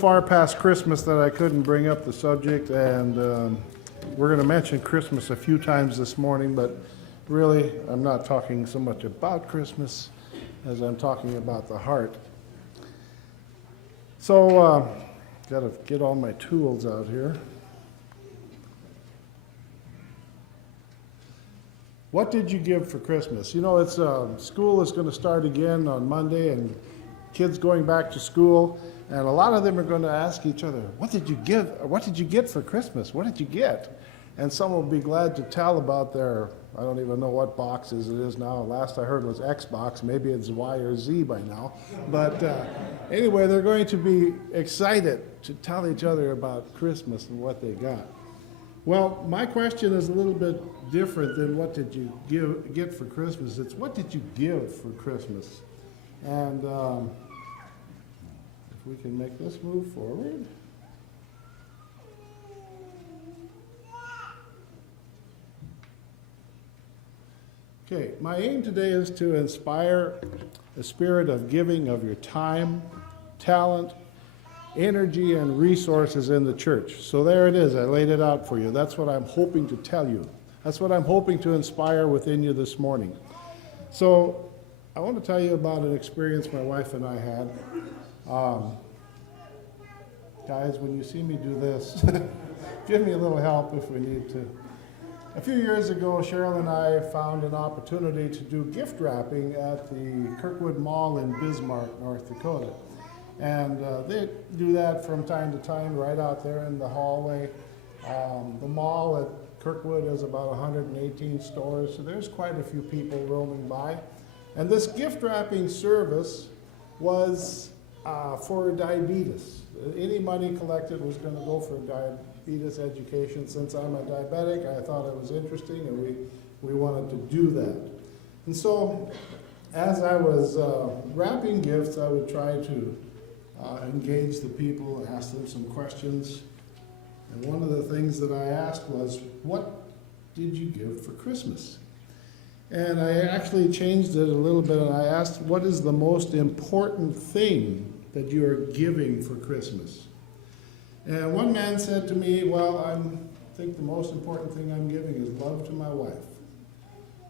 Far past Christmas that I couldn't bring up the subject, and we're going to mention Christmas a few times this morning, but really I'm not talking so much about Christmas as I'm talking about the heart. So, got to get all my tools out here. What did you give for Christmas? You know, it's school is going to start again on Monday, and kids going back to school. And a lot of them are going to ask each other, what did you give? What did you get for Christmas? What did you get? And some will be glad to tell about their, I don't even know what boxes it is now. Last I heard was Xbox. Maybe it's Y or Z by now. But anyway, they're going to be excited to tell each other about Christmas and what they got. Well, my question is a little bit different than what did you get for Christmas. It's what did you give for Christmas? And we can make this move forward. Okay, my aim today is to inspire a spirit of giving of your time, talent, energy, and resources in the church. So there it is. I laid it out for you. That's what I'm hoping to tell you. That's what I'm hoping to inspire within you this morning. So I want to tell you about an experience my wife and I had. Guys, when you see me do this, give me a little help if we need to. A few years ago, Cheryl and I found an opportunity to do gift wrapping at the Kirkwood Mall in Bismarck, North Dakota. And they do that from time to time right out there in the hallway. The mall at Kirkwood has about 118 stores, so there's quite a few people roaming by. And this gift wrapping service was for diabetes. Any money collected was going to go for diabetes education. Since I'm a diabetic, I thought it was interesting, and we wanted to do that. And so, as I was wrapping gifts, I would try to engage the people, ask them some questions. And one of the things that I asked was, what did you give for Christmas? And I actually changed it a little bit, and I asked, what is the most important thing that you are giving for Christmas? And one man said to me, well, I think the most important thing I'm giving is love to my wife.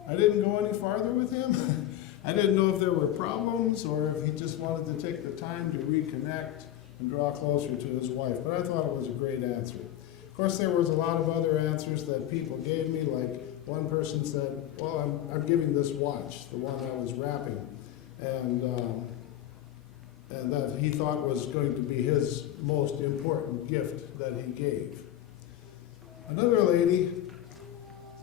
I didn't go any farther with him. I didn't know if there were problems or if he just wanted to take the time to reconnect and draw closer to his wife. But I thought it was a great answer. Of course, there was a lot of other answers that people gave me, like one person said, well, I'm giving this watch, the one I was wrapping, and that he thought was going to be his most important gift that he gave. Another lady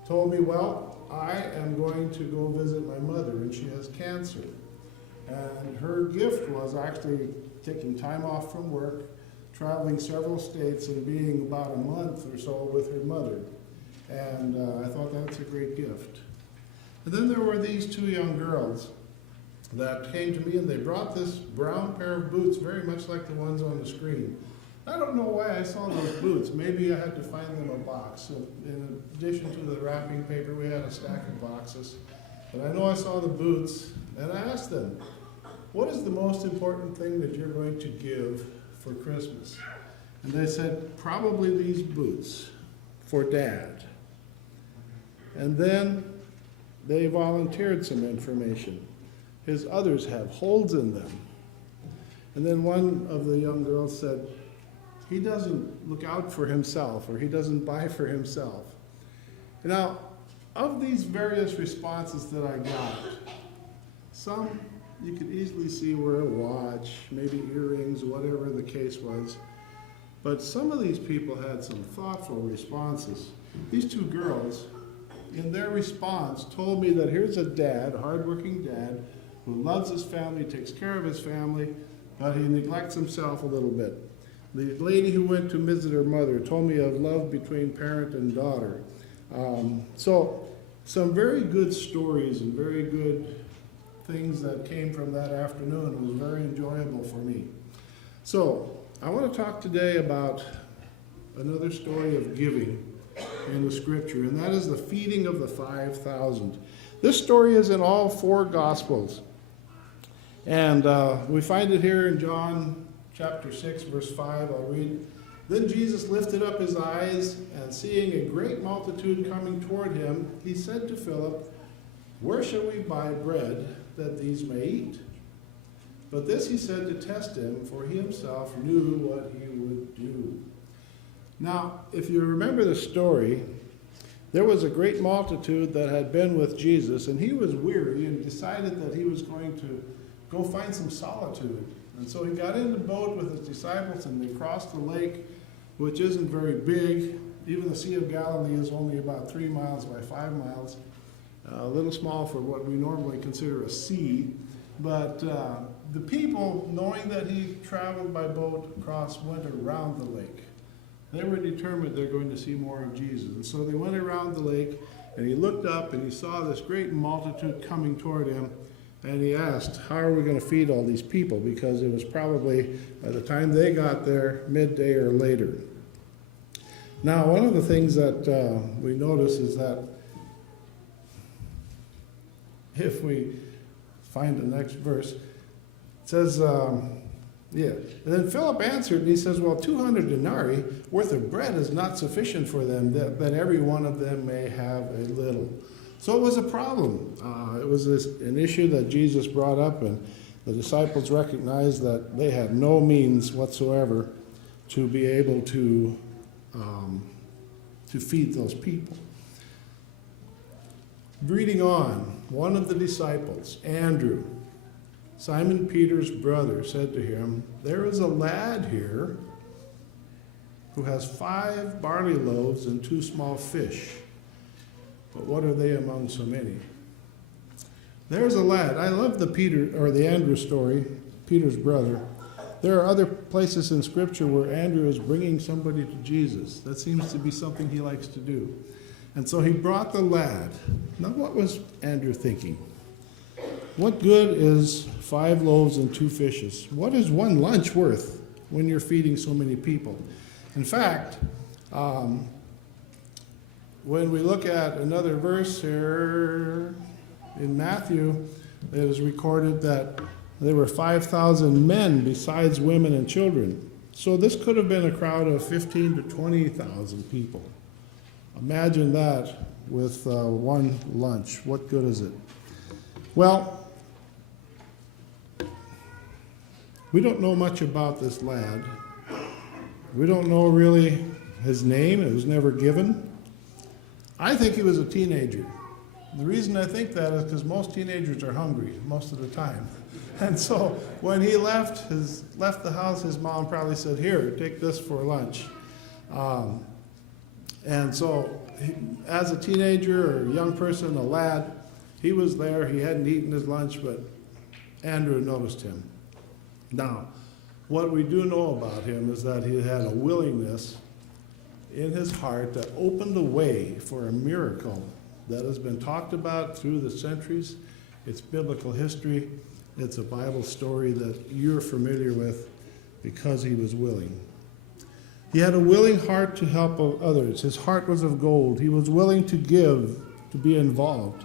told me, well, I am going to go visit my mother, and she has cancer. And her gift was actually taking time off from work, traveling several states, and being about a month or so with her mother. And I thought that's a great gift. And then there were these two young girls that came to me, and they brought this brown pair of boots, very much like the ones on the screen. I don't know why I saw those boots. Maybe I had to find them a box. So in addition to the wrapping paper, we had a stack of boxes. But I know I saw the boots, and I asked them, what is the most important thing that you're going to give for Christmas? And they said, probably these boots for Dad. And then they volunteered some information. His others have holes in them. And then one of the young girls said, he doesn't look out for himself, or he doesn't buy for himself. Now, of these various responses that I got, some you could easily see were a watch, maybe earrings, whatever the case was. But some of these people had some thoughtful responses. These two girls, in their response, told me that here's a dad, a hardworking dad, who loves his family, takes care of his family, but he neglects himself a little bit. The lady who went to visit her mother told me of love between parent and daughter. So some very good stories and very good things that came from that afternoon. It was very enjoyable for me. So I want to talk today about another story of giving in the scripture, and that is the feeding of the 5,000. This story is in all four Gospels. And we find it here in John chapter 6, verse 5, I'll read. Then Jesus lifted up his eyes, and seeing a great multitude coming toward him, he said to Philip, "Where shall we buy bread that these may eat?" But this he said to test him, for he himself knew what he would do. Now, if you remember the story, there was a great multitude that had been with Jesus, and he was weary and decided that he was going to go find some solitude. And so he got in the boat with his disciples, and they crossed the lake, which isn't very big. Even the Sea of Galilee is only about 3 miles by 5 miles. A little small for what we normally consider a sea. But the people, knowing that he traveled by boat across, went around the lake. They were determined they're going to see more of Jesus. And so they went around the lake, and he looked up, and he saw this great multitude coming toward him. And he asked, how are we going to feed all these people? Because it was probably, by the time they got there, midday or later. Now, one of the things that we notice is that if we find the next verse, it says, and then Philip answered, and he says, well, 200 denarii worth of bread is not sufficient for them, that every one of them may have a little. So it was a problem. It was an issue that Jesus brought up, and the disciples recognized that they had no means whatsoever to be able to feed those people. Reading on, one of the disciples, Andrew, Simon Peter's brother, said to him, there is a lad here who has 5 barley loaves and 2 small fish. But what are they among so many? There's a lad. I love the Andrew story, Peter's brother. There are other places in Scripture where Andrew is bringing somebody to Jesus. That seems to be something he likes to do. And so he brought the lad. Now, what was Andrew thinking? What good is 5 loaves and 2 fishes? What is one lunch worth when you're feeding so many people? In fact, when we look at another verse here in Matthew, it is recorded that there were 5,000 men besides women and children. So this could have been a crowd of 15 to 20,000 people. Imagine that with one lunch. What good is it? Well, we don't know much about this lad. We don't know really his name. It was never given. I think he was a teenager. The reason I think that is because most teenagers are hungry most of the time. And so when he left the house, his mom probably said, here, take this for lunch. And so as a teenager or a young person, a lad, he was there. He hadn't eaten his lunch, but Andrew noticed him. Now, what we do know about him is that he had a willingness in his heart that opened the way for a miracle that has been talked about through the centuries. It's biblical history. It's a Bible story that you're familiar with because he was willing. He had a willing heart to help others. His heart was of gold. He was willing to give, to be involved.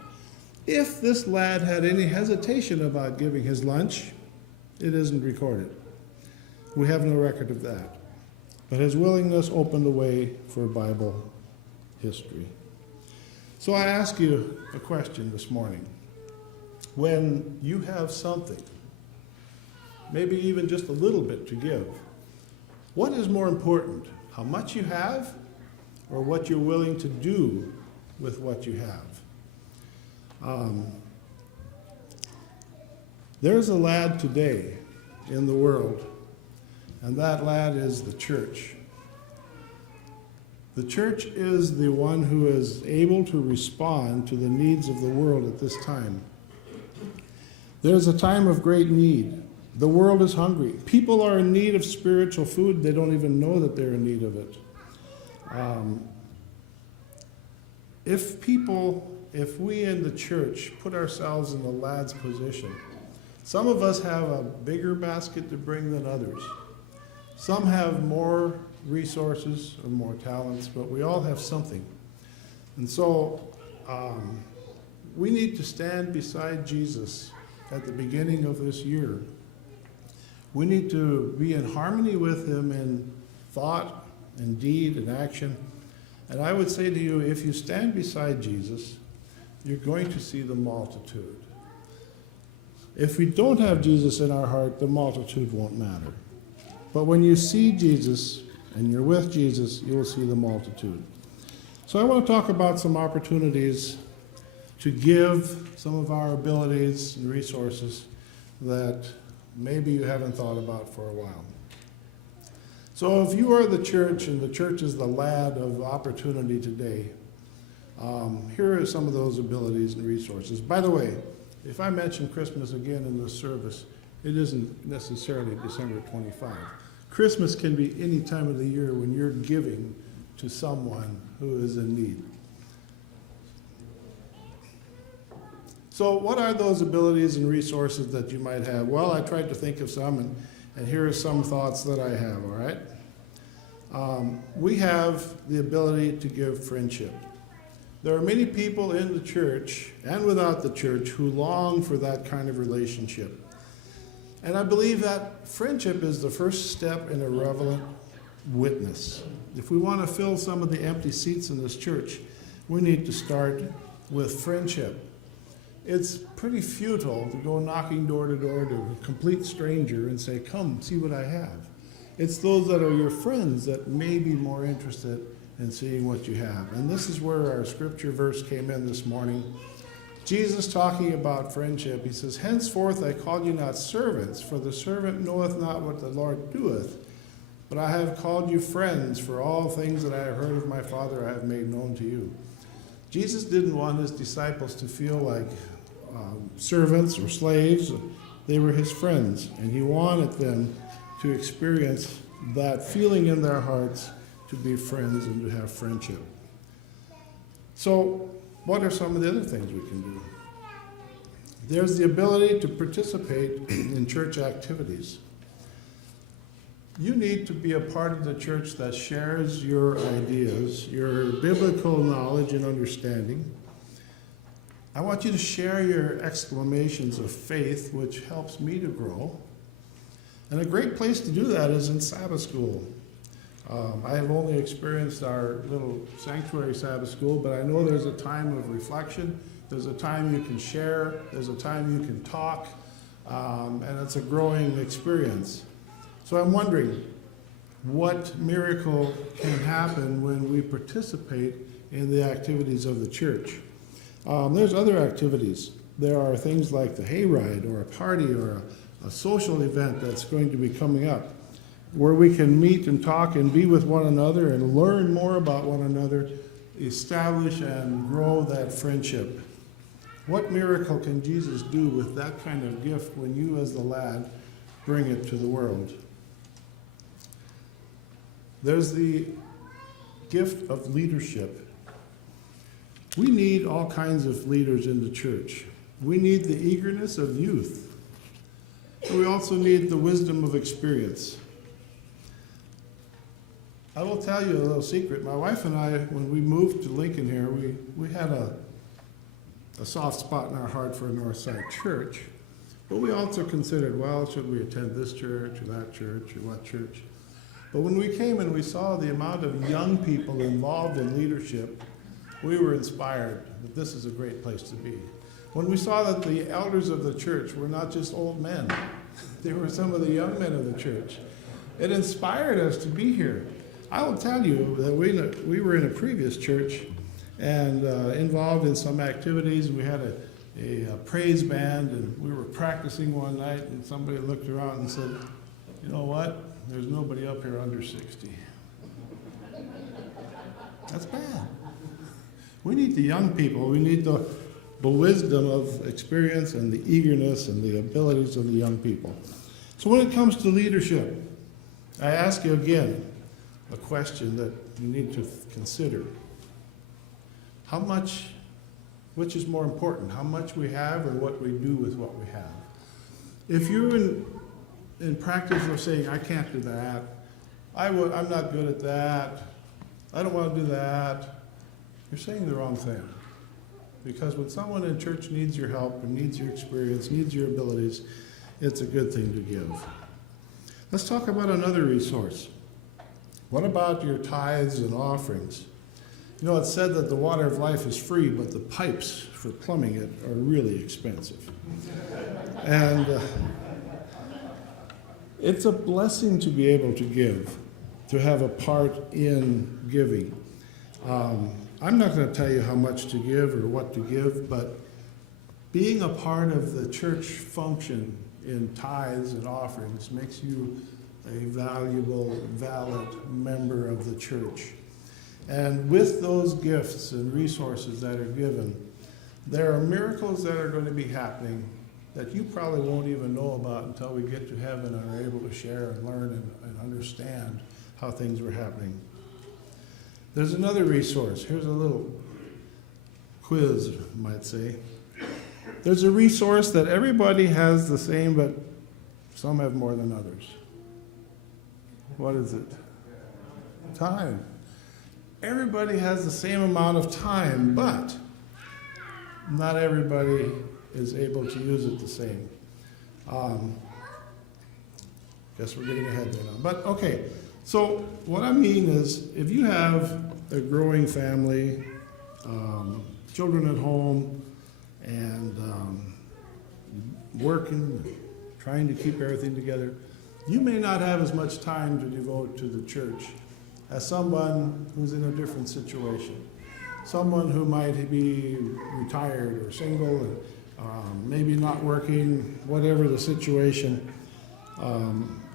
If this lad had any hesitation about giving his lunch, it isn't recorded. We have no record of that. But his willingness opened the way for Bible history. So I ask you a question this morning. When you have something, maybe even just a little bit to give, what is more important, how much you have or what you're willing to do with what you have? There's a lad today in the world, and that lad is the church. The church is the one who is able to respond to the needs of the world at this time. There's a time of great need. The world is hungry. People are in need of spiritual food. They don't even know that they're in need of it. If we in the church put ourselves in the lad's position, some of us have a bigger basket to bring than others. Some have more resources or more talents, but we all have something. And so we need to stand beside Jesus at the beginning of this year, We need to be in harmony with him in thought and deed and action. And I would say to you, if you stand beside Jesus, you're going to see the multitude. If we don't have Jesus in our heart, the multitude won't matter. But when you see Jesus and you're with Jesus, you'll see the multitude. So I want to talk about some opportunities to give some of our abilities and resources that maybe you haven't thought about for a while. So if you are the church and the church is the lad of opportunity today, here are some of those abilities and resources. By the way, if I mention Christmas again in this service, it isn't necessarily December 25. Christmas can be any time of the year when you're giving to someone who is in need. So what are those abilities and resources that you might have? Well, I tried to think of some, and here are some thoughts that I have, all right? We have the ability to give friendship. There are many people in the church and without the church who long for that kind of relationship. And I believe that friendship is the first step in a relevant witness. If we want to fill some of the empty seats in this church, we need to start with friendship. It's pretty futile to go knocking door to door to a complete stranger and say, come, see what I have. It's those that are your friends that may be more interested in seeing what you have. And this is where our scripture verse came in this morning. Jesus talking about friendship, he says, henceforth I call you not servants, for the servant knoweth not what the Lord doeth, but I have called you friends, for all things that I have heard of my Father I have made known to you. Jesus didn't want his disciples to feel like servants or slaves. They were his friends, and he wanted them to experience that feeling in their hearts to be friends and to have friendship. So what are some of the other things we can do? There's the ability to participate in church activities. You need to be a part of the church that shares your ideas, your biblical knowledge and understanding. I want you to share your exclamations of faith, which helps me to grow. And a great place to do that is in Sabbath school. I have only experienced our little sanctuary Sabbath school, but I know there's a time of reflection, there's a time you can share, there's a time you can talk, and it's a growing experience. So I'm wondering, what miracle can happen when we participate in the activities of the church? There's other activities. There are things like the hayride or a party or a social event that's going to be coming up, where we can meet and talk and be with one another and learn more about one another, establish and grow that friendship. What miracle can Jesus do with that kind of gift when you as the lad bring it to the world? There's the gift of leadership. We need all kinds of leaders in the church. We need the eagerness of youth. And we also need the wisdom of experience. I will tell you a little secret. My wife and I, when we moved to Lincoln here, we had a soft spot in our heart for a Northside church. But we also considered, well, should we attend this church or that church or what church? But when we came and we saw the amount of young people involved in leadership, we were inspired that this is a great place to be. When we saw that the elders of the church were not just old men, they were some of the young men of the church, it inspired us to be here. I will tell you that we were in a previous church and involved in some activities. We had a praise band, and we were practicing one night, and somebody looked around and said, you know what? There's nobody up here under 60. That's bad. We need the young people. We need the wisdom of experience and the eagerness and the abilities of the young people. So when it comes to leadership, I ask you again a question that you need to consider. How much, which is more important, how much we have or what we do with what we have? If you're in practice of saying, I can't do that, I'm not good at that, I don't want to do that, you're saying the wrong thing. Because when someone in church needs your help and needs your experience, needs your abilities, it's a good thing to give. Let's talk about another resource. What about your tithes and offerings? You know, it's said that the water of life is free, but the pipes for plumbing it are really expensive. And it's a blessing to be able to give, to have a part in giving. I'm not going to tell you how much to give or what to give, but being a part of the church function in tithes and offerings makes you a valuable, valid member of the church. And with those gifts and resources that are given, there are miracles that are going to be happening that you probably won't even know about until we get to heaven and are able to share and learn and understand how things were happening. There's another resource. Here's a little quiz, you might say. There's a resource that everybody has the same, but some have more than others. What is it? Time. Everybody has the same amount of time, but not everybody is able to use it the same. Guess we're getting ahead there now. But okay, so what I mean is, if you have a growing family, children at home, and working, trying to keep everything together, you may not have as much time to devote to the church as someone who's in a different situation. Someone who might be retired or single, and maybe not working, whatever the situation.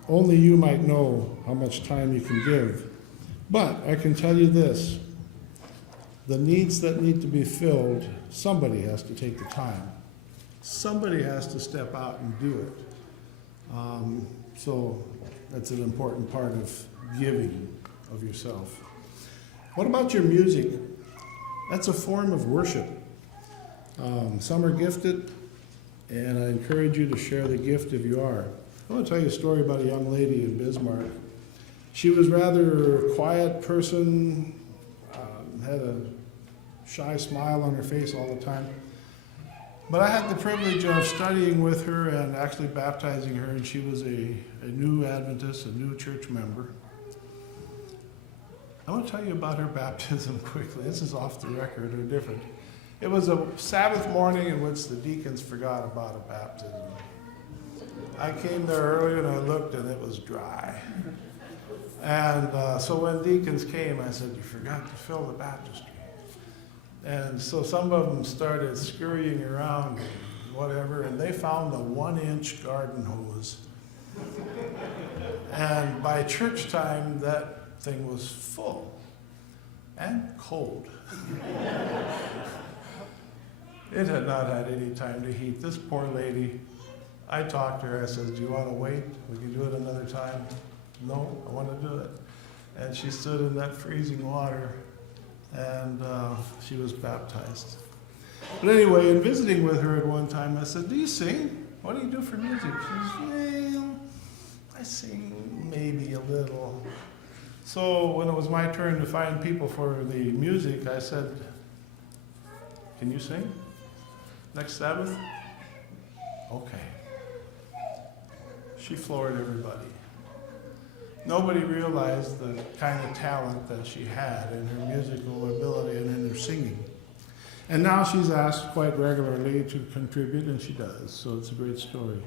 Only you might know how much time you can give. But I can tell you this, the needs that need to be filled, somebody has to take the time. Somebody has to step out and do it. So that's an important part of giving of yourself. What about your music? That's a form of worship. Some are gifted, and I encourage you to share the gift if you are. I want to tell you a story about a young lady in Bismarck. She was rather a quiet person, had a shy smile on her face all the time. But I had the privilege of studying with her and actually baptizing her, and she was a new Adventist, a new church member. I want to tell you about her baptism quickly. This is off the record or different. It was a Sabbath morning in which the deacons forgot about a baptism. I came there early and I looked and it was dry. And so when deacons came, I said, "You forgot to fill the baptistry." And so some of them started scurrying around and whatever, and they found a 1-inch garden hose. And by church time, that thing was full and cold. It had not had any time to heat. This poor lady, I talked to her, I said, "Do you want to wait? We can do it another time." "No, I want to do it." And she stood in that freezing water, and she was baptized. But anyway, in visiting with her at one time, I said, "Do you sing? What do you do for music?" She said, "Well, I sing maybe a little." So when it was my turn to find people for the music, I said, "Can you sing next Sabbath?" Okay. She floored everybody. Nobody realized the kind of talent that she had in her musical ability and in her singing. And now she's asked quite regularly to contribute, and she does, so it's a great story.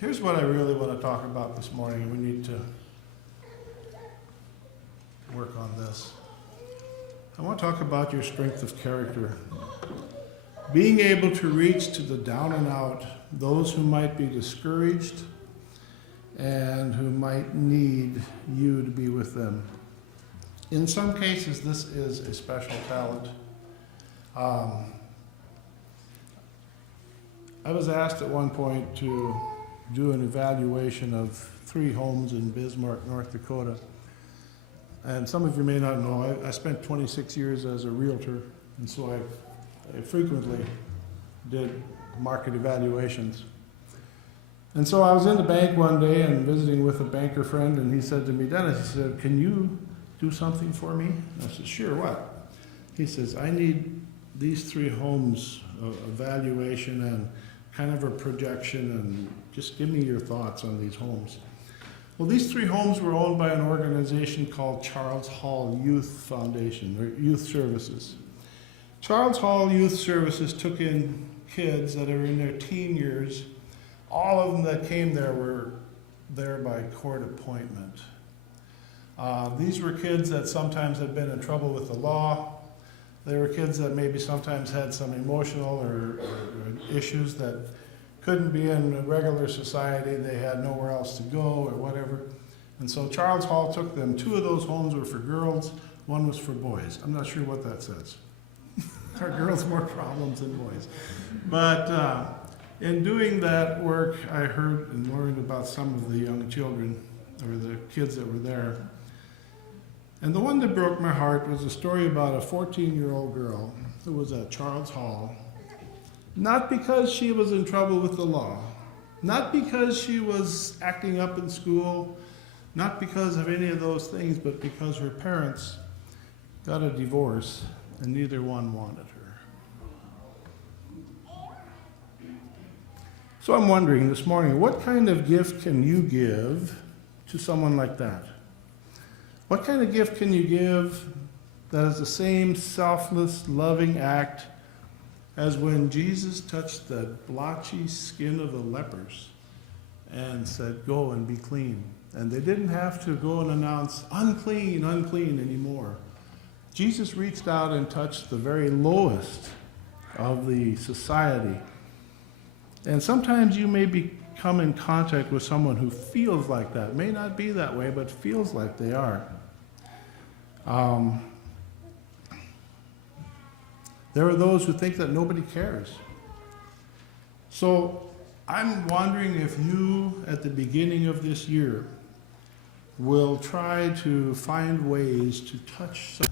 Here's what I really want to talk about this morning. We need to work on this. I want to talk about your strength of character. Being able to reach to the down and out, those who might be discouraged and who might need you to be with them. In some cases, this is a special talent. I was asked at one point to do an evaluation of 3 homes in Bismarck, North Dakota. And some of you may not know, I spent 26 years as a realtor, and so I frequently did market evaluations. And so I was in the bank one day and visiting with a banker friend, and he said to me, "Dennis," he said, "can you do something for me?" I said, "Sure, what?" He says, "I need these 3 homes evaluation, and kind of a projection, and just give me your thoughts on these homes. Well, these 3 homes were owned by an organization called Charles Hall Youth Foundation, or Youth Services. Charles Hall Youth Services took in kids that are in their teen years. All of them that came there were there by court appointment. These were kids that sometimes had been in trouble with the law. They were kids that maybe sometimes had some emotional or issues that couldn't be in regular society. They had nowhere else to go or whatever. And so Charles Hall took them. 2 of those homes were for girls, 1 was for boys. I'm not sure what that says. Are girls more problems than boys? But in doing that work, I heard and learned about some of the young children, or the kids that were there. And the one that broke my heart was a story about a 14-year-old girl who was at Charles Hall, not because she was in trouble with the law, not because she was acting up in school, not because of any of those things, but because her parents got a divorce and neither one wanted her. So I'm wondering this morning, what kind of gift can you give to someone like that? What kind of gift can you give that is the same selfless, loving act as when Jesus touched the blotchy skin of the lepers and said, "Go and be clean"? And they didn't have to go and announce, "Unclean, unclean" anymore. Jesus reached out and touched the very lowest of the society. And sometimes you may come in contact with someone who feels like that. May not be that way, but feels like they are. There are those who think that nobody cares. So I'm wondering if you, at the beginning of this year, will try to find ways to touch someone.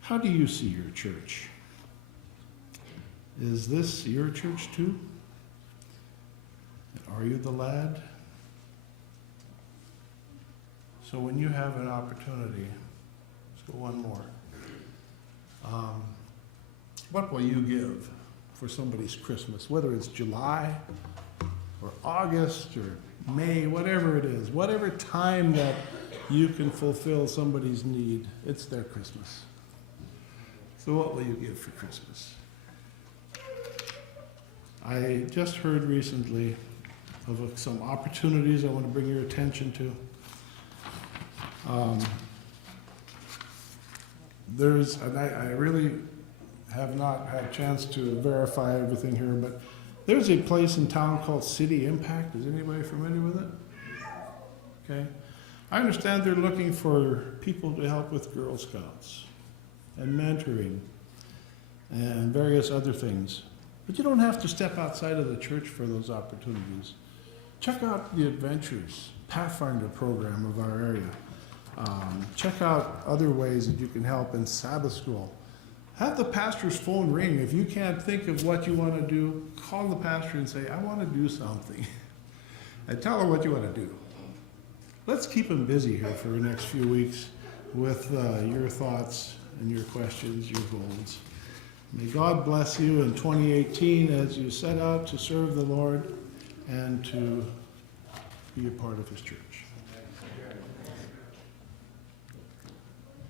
How do you see your church? Is this your church too? Are you the lad? So when you have an opportunity, let's go one more. What will you give for somebody's Christmas? Whether it's July or August or May, whatever it is, whatever time that you can fulfill somebody's need, it's their Christmas. So what will you give for Christmas? I just heard recently of some opportunities I want to bring your attention to. I really have not had a chance to verify everything here, but there's a place in town called City Impact. Is anybody familiar with it? Okay. I understand they're looking for people to help with Girl Scouts and mentoring and various other things. But you don't have to step outside of the church for those opportunities. Check out the Adventist Pathfinder program of our area. Check out other ways that you can help in Sabbath school. Have the pastor's phone ring. If you can't think of what you want to do, call the pastor and say, "I want to do something." And tell her what you want to do. Let's keep him busy here for the next few weeks with your thoughts and your questions, your goals. May God bless you in 2018 as you set out to serve the Lord and to be a part of His church.